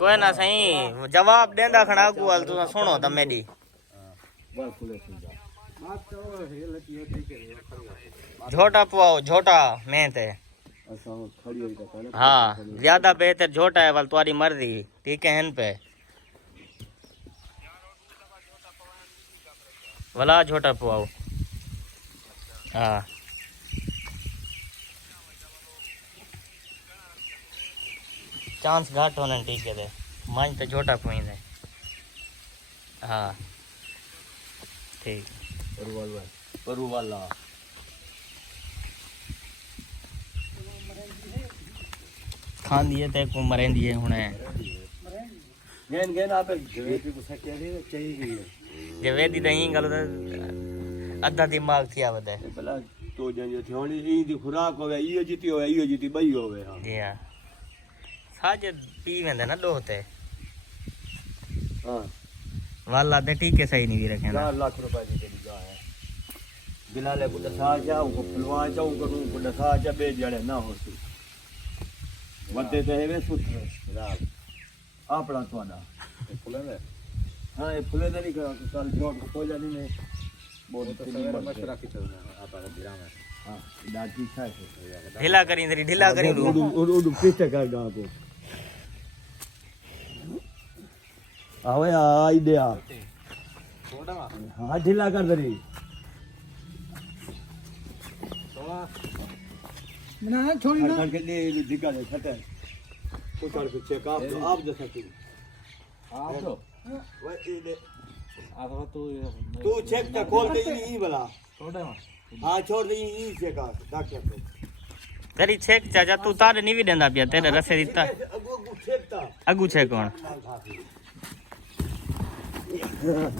कोई ना सही जवाब देंदा खड़ा कुल तू सुनो त मेरी झोटा पुआओ झोटा मैं ते हाँ ज्यादा बेहतर झोटा है वाल तुम्हारी मर्जी ठीक है इन पे वाला झोटा पुआओ हाँ चांस घाट होने ठीक है मान तो झोटा पुई दे हाँ ठीक परू वाला खान दिए ते को मरें दिए हुने गेन गेन आप जेवेदी को सके दे चाहिए जे वेदी दही गल अद्धा दिमाग थी आवदे भला तो जो थोड़ी ई दी खुराक होवे ई जीती बई होवे हां जी हां साजे पी वेंदे ना दोते हां वाला दे ठीक है सही नहीं भी रखे ना 4 लाख रुपए की तेरी जा है बिलाले को दसा जाओ को फलवा जाओ को दसा जा बे जड़े ना होती वते ते हेवे सूत्र राल आपड़ा तोना फुले ने हां ये फुले नहीं करो कल जोड़ को पोजा नहीं ने बहुत मशवरा की चलना आपड़ा गिरा में हां दादी छाए ढीला करी उडू पीछे कर गा को आवे आई दे आ छोटा हां ढीला कर दरी ना छोड़ी ना के ले दिगा दे छटे उछाल के चेक आप जैसा तू आप तो वो दे आप तू चेक चा खोल दे ई वाला छोटा हां छोड़ दे ई चेक आ डाक्टर को तेरी छेक चाचा तू तार नहीं भी देंदा पिया तेरे रसे दिता अगू छे कौन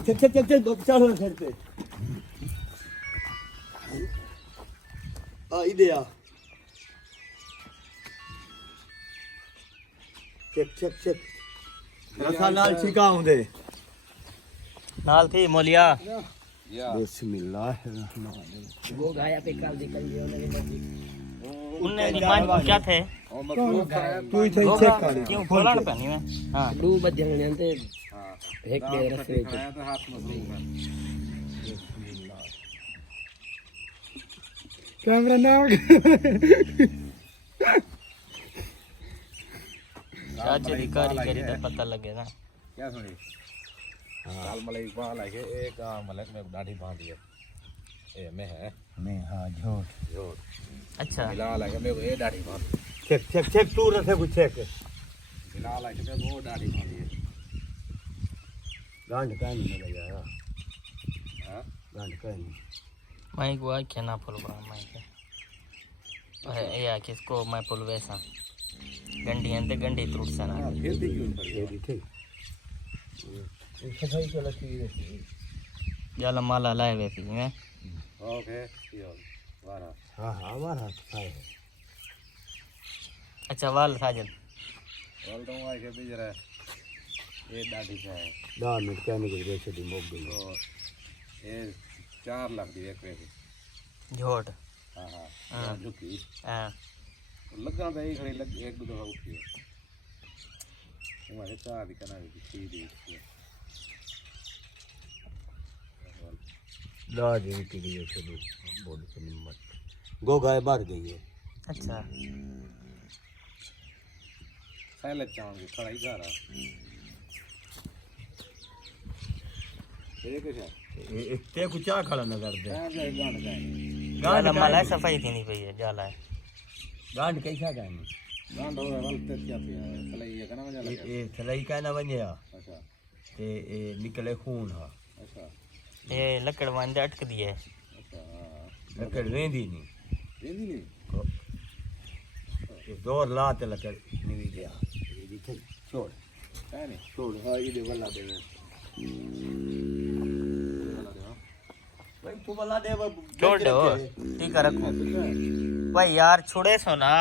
चल चलो घर पे आ इधर आ चेक रसा नाल छिकाऊं दे नाल थी मोलिया बिस्मिल्लाहिर्रहमानिर्रहीम वो गाया पे काल निकल गया उनने मान क्या थे तू इथे चेक कर क्यों खोलण पनी में हां दो बजने ने एक दे रसे कैमरा ना चाचे दी कारीगरी का पता लगे ना क्या सुनी काल मलाई बाल है के एक मलक में दाढ़ी बांधी है ए मैं है मैं हां झोट अच्छा बिलाल है के मैं ये दाढ़ी बांध चेक तू रसे को चेक बिलाल है के मैं वो दाढ़ी बांधी है गांड का नहीं लगा यार हां गांड का नहीं माइक वो क्या ना फुलवा माइक है या किसको मैं फुल वैसा गंडी अंदर गंडी टूट सा ना फिर भी क्यों कर ये ठीक सफाई चला की जाला माला लाए वे थी मैं ओके यो वारा हां हमारा है अच्छा वाल साजन बोल तो है के बिजरा ये दाढ़ी का है 10 मिनट कहने के लिए से मोब गई तो ये 4 लाख दी एक पे झोट हां हाँ। हां झुकी हां लगा तो एक खड़ी लग एक दो दफा उठी है हमारे चार दिखना भी सीधी दादी की लिए से बोल से निम्मत गो गाय मर गई है अच्छा सैलड चावल खड़ा ही जा रहा ये कैसा ते कुछ क्या खड़ा न कर दे गांड माला सफाई थी नहीं पई है जाला है गांड कैसा गांड गांड हो वाल ते क्या पिया सलाई ये कना मजा लगा ये थलाई का ना बने अच्छा ते निकले खून हा अच्छा ये लकड़ वांदे अटक दी है अच्छा हां लकड़ वेंदी नहीं वेंदी नहीं ये जोर लाते लकड़ नहीं गया ये छोड़ है नहीं छोड़ हां ये दे वाला दे भाई तू वाला दे छोड़ दो ठीक है रखो भाई यार छोड़े सो ना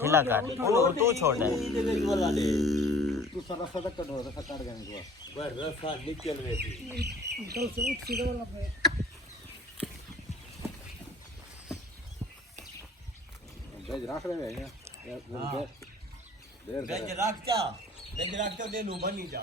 ढीला कर तू छोड़ दे वाला दे तू सारा सादा कटो रखा काट गया को पर रसा निकल रही थी निकल से उठ सीधा वाला पे भेज रख रहे हैं देर गज राखचा देनू बनी जा